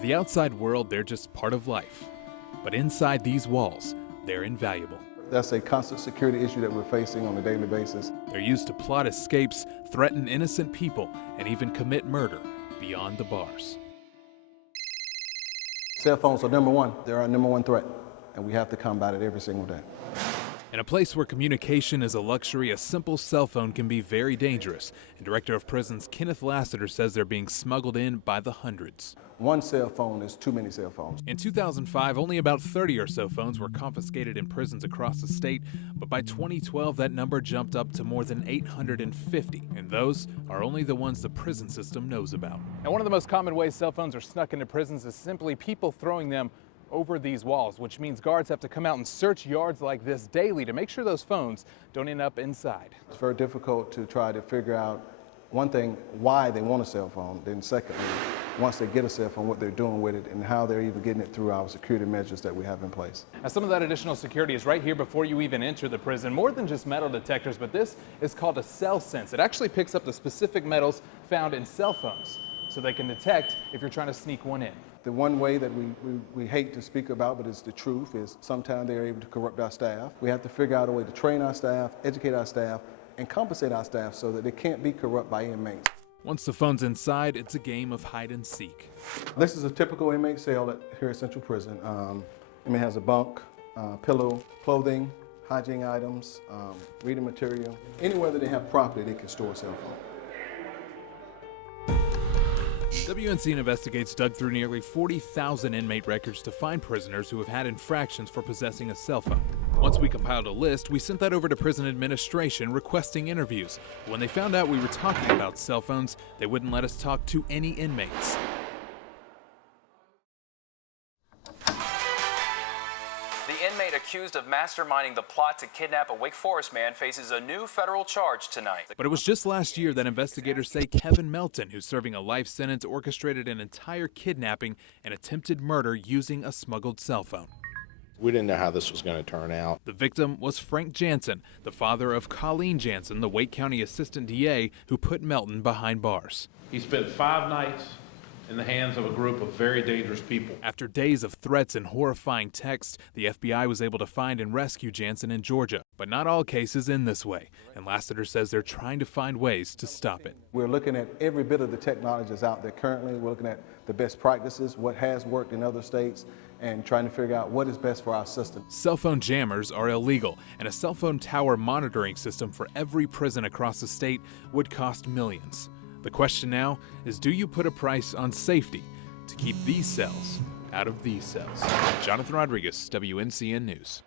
To the outside world, they're just part of life. But inside these walls, they're invaluable. That's a constant security issue that we're facing on a daily basis. They're used to plot escapes, threaten innocent people, and even commit murder beyond the bars. Cell phones are number one. They're our number one threat, and we have to combat it every single day. In a place where communication is a luxury, a simple cell phone can be very dangerous. And Director of Prisons Kenneth Lassiter says they're being smuggled in by the hundreds. One cell phone is too many cell phones. In 2005, only about 30 or so phones were confiscated in prisons across the state, but by 2012, that number jumped up to more than 850, and those are only the ones the prison system knows about. And one of the most common ways cell phones are snuck into prisons is simply people throwing them over these walls, which means guards have to come out and search yards like this daily to make sure those phones don't end up inside. It's very difficult to try to figure out, one thing, why they want a cell phone, then secondly, once they get a cell phone, what they're doing with it and how they're even getting it through our security measures that we have in place. Now, some of that additional security is right here before you even enter the prison. More than just metal detectors, but this is called a cell sense. It actually picks up the specific metals found in cell phones, so they can detect if you're trying to sneak one in. The one way that we hate to speak about, but it's the truth, is sometimes they're able to corrupt our staff. We have to figure out a way to train our staff, educate our staff, and compensate our staff so that they can't be corrupt by inmates. Once the phone's inside, it's a game of hide and seek. This is a typical inmate cell here at Central Prison. Inmate has a bunk, pillow, clothing, hygiene items, reading material. Anywhere that they have property, they can store a cell phone. WNC Investigates dug through nearly 40,000 inmate records to find prisoners who have had infractions for possessing a cell phone. Once we compiled a list, we sent that over to prison administration requesting interviews. When they found out we were talking about cell phones, they wouldn't let us talk to any inmates. The inmate accused of masterminding the plot to kidnap a Wake Forest man faces a new federal charge tonight. But it was just last year that investigators say Kevin Melton, who's serving a life sentence, orchestrated an entire kidnapping and attempted murder using a smuggled cell phone. We didn't know how this was going to turn out. The victim was Frank Jansen, the father of Colleen Jansen, the Wake County Assistant DA who put Melton behind bars. He spent 5 nights in the hands of a group of very dangerous people. After days of threats and horrifying texts, the FBI was able to find and rescue Jansen in Georgia. But not all cases end this way, and Lassiter says they're trying to find ways to stop it. We're looking at every bit of the technology that's out there currently. We're looking at the best practices, what has worked in other states, and trying to figure out what is best for our system. Cell phone jammers are illegal, and a cell phone tower monitoring system for every prison across the state would cost millions. The question now is, do you put a price on safety to keep these cells out of these cells? Jonathan Rodriguez, WNCN News.